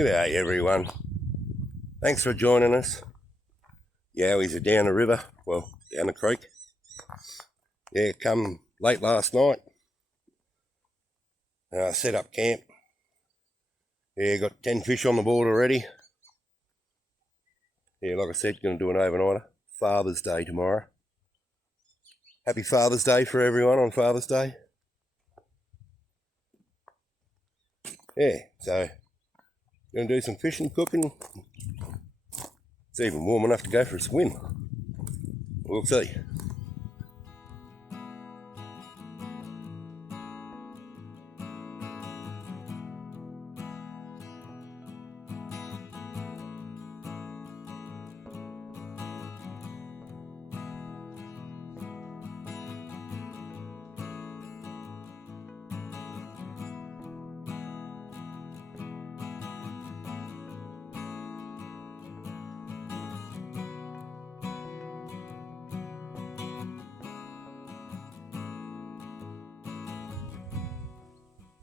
G'day everyone. Thanks for joining us. Yowies are down the river, well, down the creek. Yeah, come late last night. Set up camp. Yeah, got 10 fish on the board already. Yeah, like I said, going to do an overnighter. Father's Day tomorrow. Happy Father's Day for everyone on Father's Day. Yeah, so going to do some fishing, cooking. It's even warm enough to go for a swim. We'll see.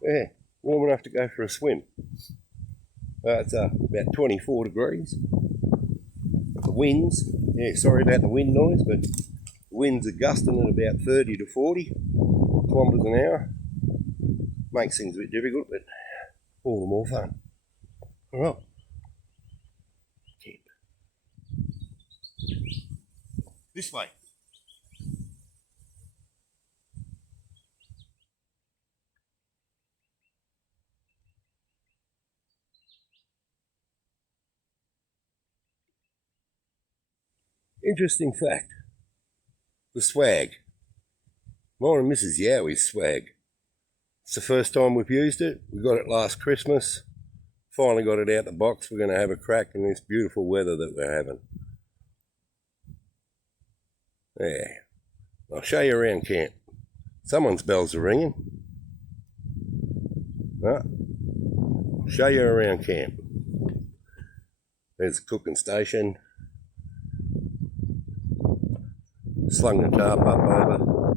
Yeah, warm enough to go for a swim. It's about 24 degrees. The winds, yeah, sorry about the wind noise, but the winds are gusting at about 30 to 40 kilometres an hour. Makes things a bit difficult, but all the more fun. All right. This way. Interesting fact. The swag. Mine and Mrs. Yowie's swag. It's the first time we've used it. We got it last Christmas. Finally got it out the box. We're going to have a crack in this beautiful weather that we're having. Yeah. I'll show you around camp. Someone's bells are ringing. I'll show you around camp. There's the cooking station. Slung the tarp up over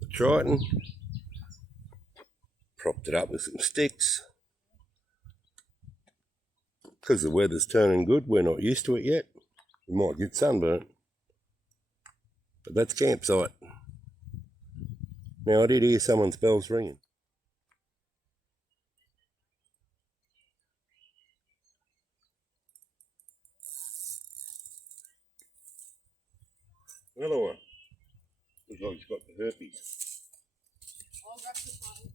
the Triton. Propped it up with some sticks. Because the weather's turning good, we're not used to it yet. We might get sunburnt. But that's campsite. Now I did hear someone's bells ringing. Another one. Looks like he's got the herpes. I'll grab this one.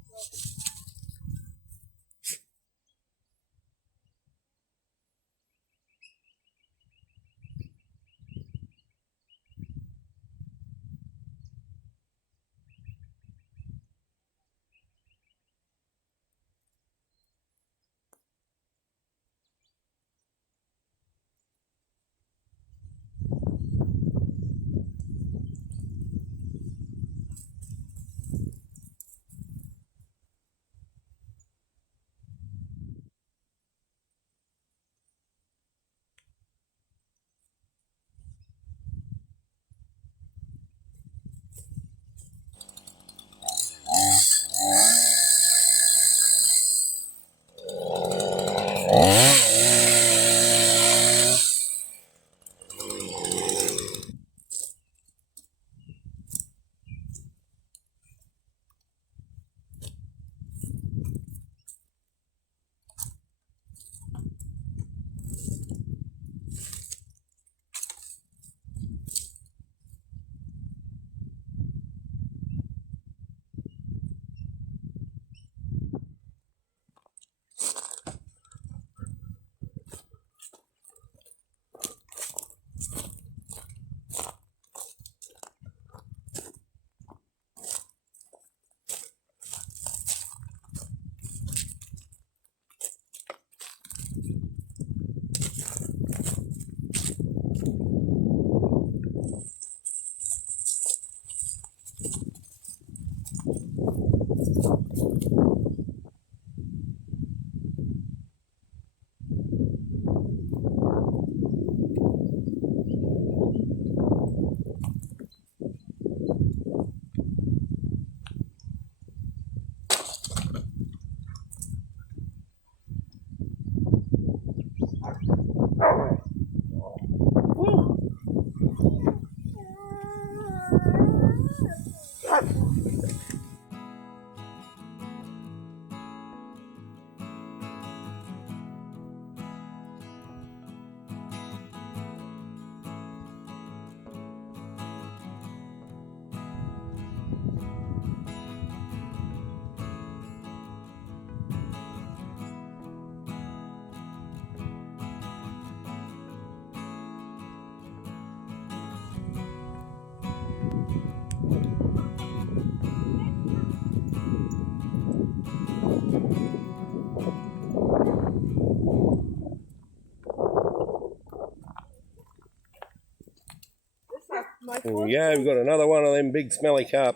This is my There fourth, we go, we've got another one of them big smelly carp.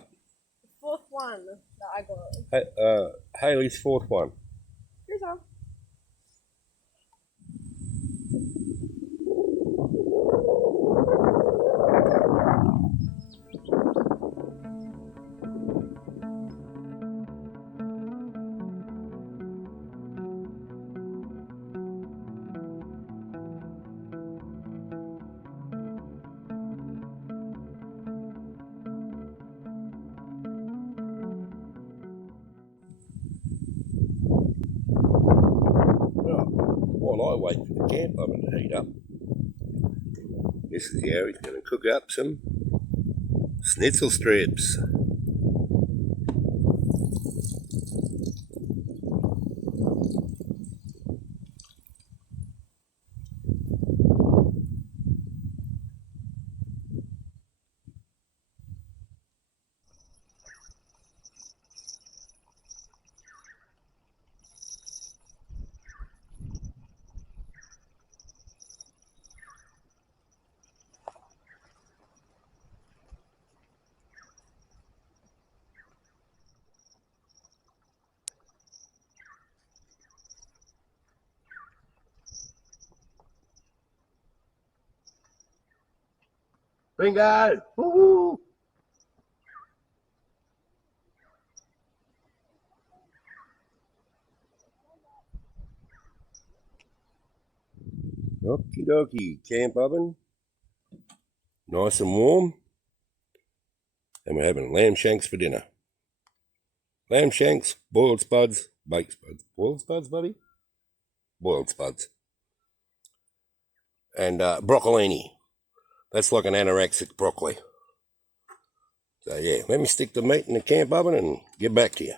fourth one that I got. Haley's fourth one. Here's one. While I wait for the camp oven to heat up, this is how he's going to cook up some schnitzel strips. Bingo! Woo-hoo! Okie dokie, camp oven, nice and warm, and we're having lamb shanks for dinner. Lamb shanks, boiled spuds, baked spuds. Boiled spuds, buddy? Boiled spuds. And broccolini. That's like an anorexic broccoli. So yeah, let me stick the meat in the camp oven and get back to you.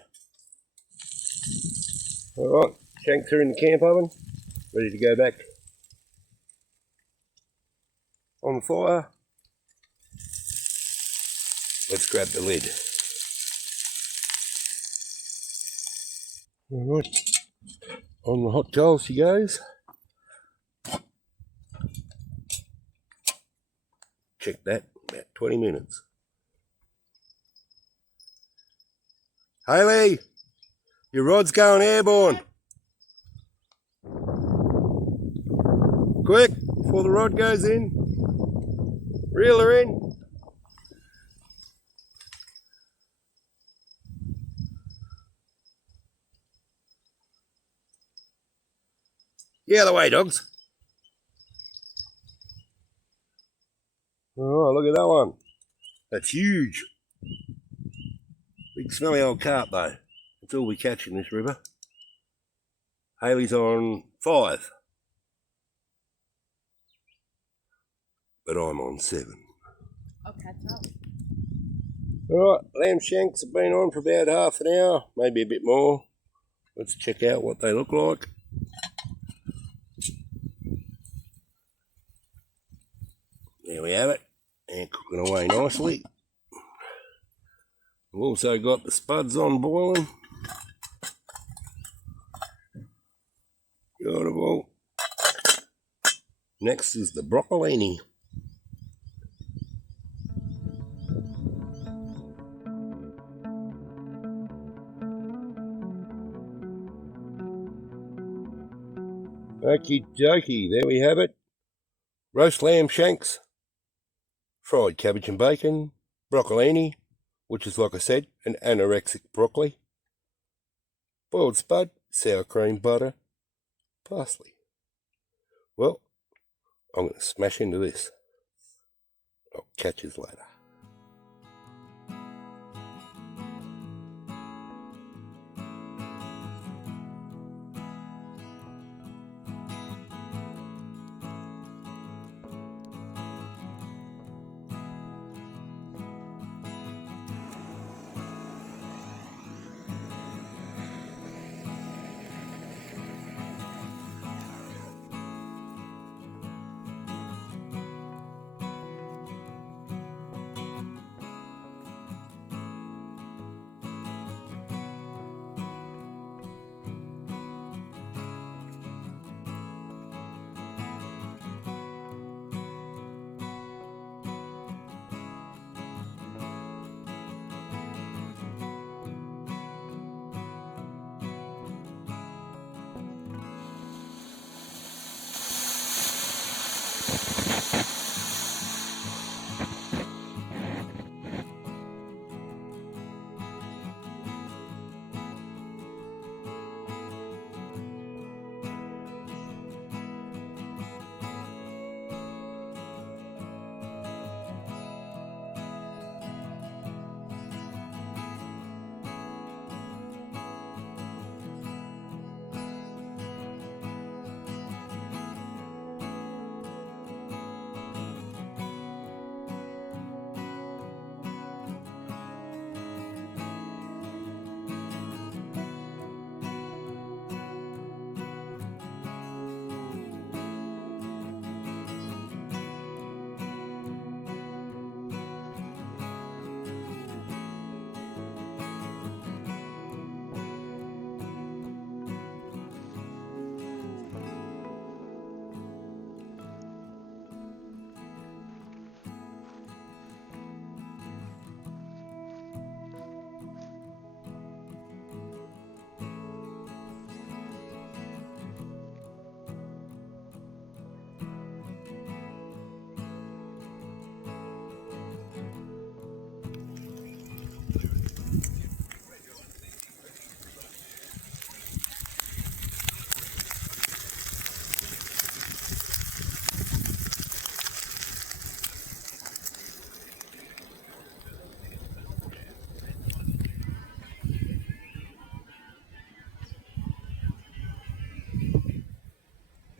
Alright, shanks are in the camp oven, ready to go back on the fire. Let's grab the lid. Alright, on the hot coals she goes. Check that, about 20 minutes. Haley, your rod's going airborne. Quick, before the rod goes in. Reel her in. Get out of the way, dogs. Oh, look at that one. That's huge. Big smelly old carp though. That's all we catch in this river. Haley's on 5. But I'm on 7. I'll catch up. Alright, lamb shanks have been on for about half an hour, maybe a bit more. Let's check out what they look like. There we have it. And cooking away nicely. We've also got the spuds on boiling. Beautiful. Next is the broccolini. Okie dokie, there we have it. Roast lamb shanks, fried cabbage and bacon, broccolini, which is, like I said, an anorexic broccoli, boiled spud, sour cream butter, parsley. Well, I'm going to smash into this. I'll catch you later.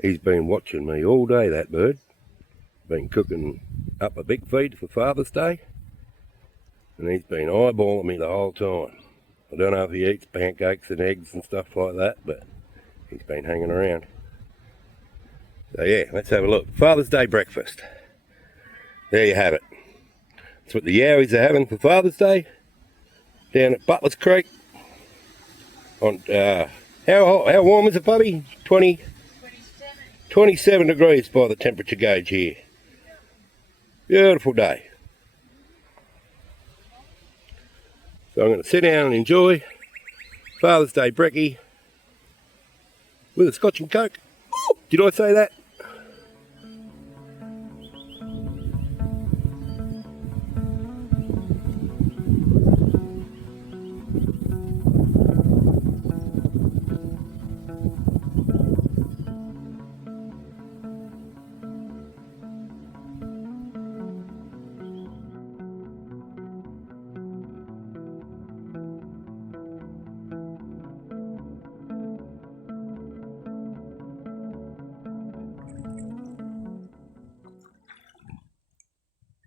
He's been watching me all day, that bird. Been cooking up a big feed for Father's Day. And he's been eyeballing me the whole time. I don't know if he eats pancakes and eggs and stuff like that, but he's been hanging around. So yeah, let's have a look. Father's Day breakfast. There you have it. That's what the Yowies are having for Father's Day down at Butlers Creek. On how warm is it, puppy? 27 degrees by the temperature gauge here. Beautiful day. So I'm going to sit down and enjoy Father's Day brekkie with a Scotch and Coke. Did I say that?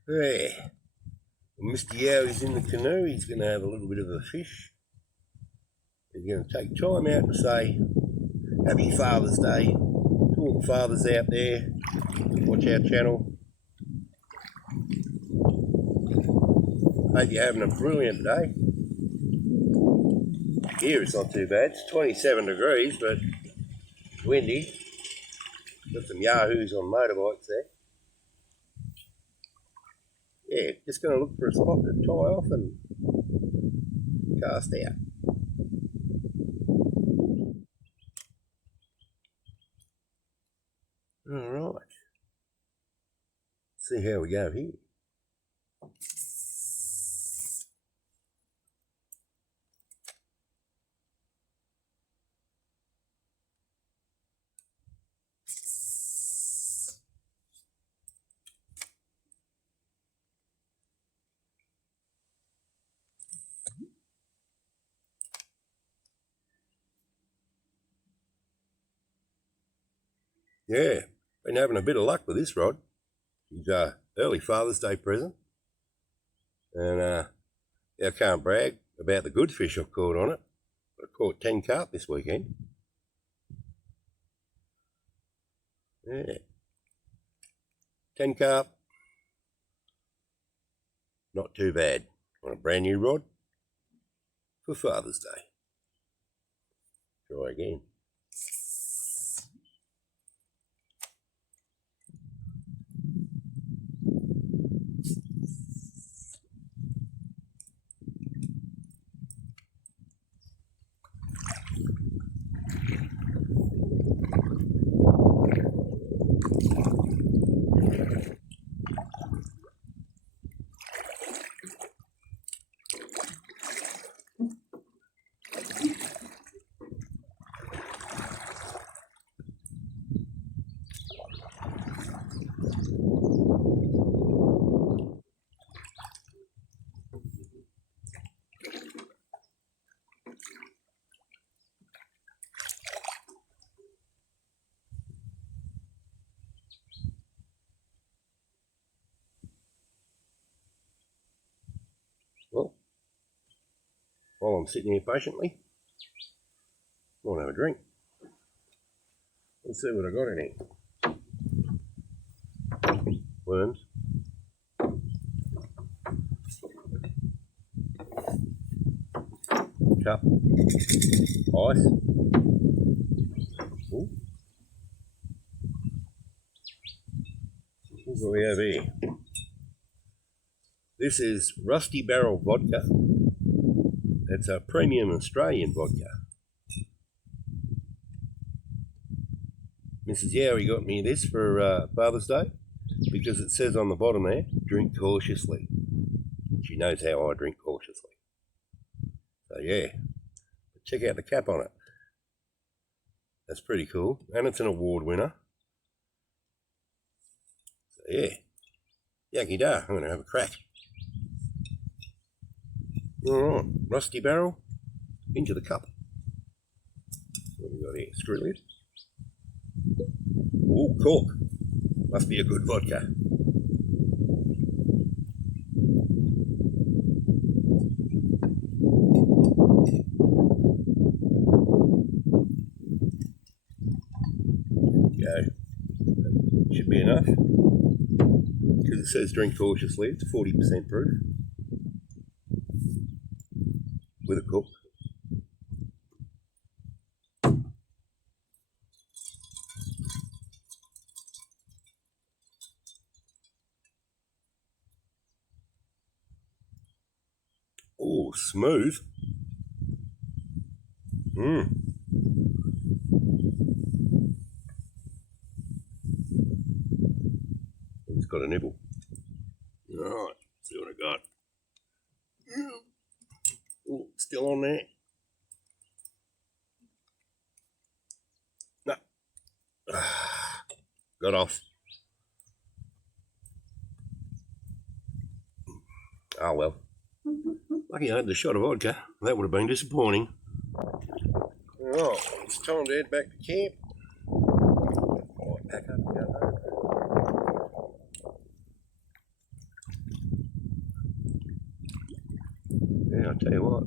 There. Mr. Yowie's in the canoe. He's going to have a little bit of a fish. He's going to take time out to say Happy Father's Day to all the fathers out there. Watch our channel. Hope you're having a brilliant day. Here it's not too bad. It's 27 degrees, but windy. Got some yahoos on motorbikes there. Yeah, just going to look for a spot to tie off and cast out. Alright. See how we go here. Yeah, been having a bit of luck with this rod. It's early Father's Day present. And I can't brag about the good fish I've caught on it. I caught 10 carp this weekend. Yeah. 10 carp. Not too bad on a brand new rod for Father's Day. Try again. Well, while I'm sitting here patiently, I want to have a drink. Let's see what I got in here. Worms. Cup. Ice. Ooh. What do we have here? This is Rusty Barrel vodka. It's a premium Australian vodka. Mrs. Yowie got me this for Father's Day because it says on the bottom there, drink cautiously. She knows how I drink cautiously. So yeah, check out the cap on it. That's pretty cool. And it's an award winner. So yeah, yucky da, I'm going to have a crack. Alright, Rusty Barrel into the cup. What have we got here? Screw lid. Oh, cork. Must be a good vodka. Go. Should be enough. Because it says drink cautiously. It's 40% proof. With a cork. Oh, smooth. It's got a nibble. Alright, see what I got. Oh, still on there. No. Got off. Oh well. Lucky I had the shot of vodka. That would have been disappointing. Oh, it's time to head back to camp. Pack up and go home. Yeah, I'll tell you what.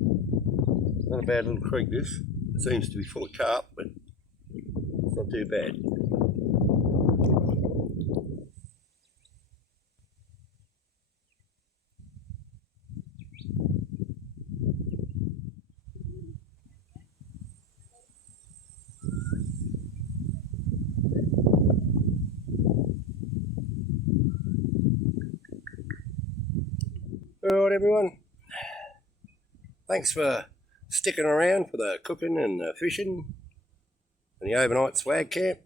Not a bad little creek this. It seems to be full of carp, but it's not too bad. Alright everyone, thanks for sticking around for the cooking and the fishing and the overnight swag camp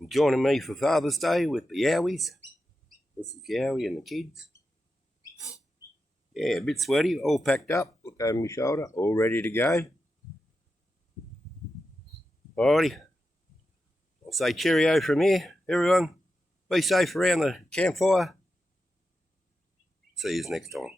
and joining me for Father's Day with the Yowies. This is Yowie and the kids. Yeah, a bit sweaty, all packed up, look over my shoulder, all ready to go. Alrighty, I'll say cheerio from here, everyone. Be safe around the campfire. See you next time.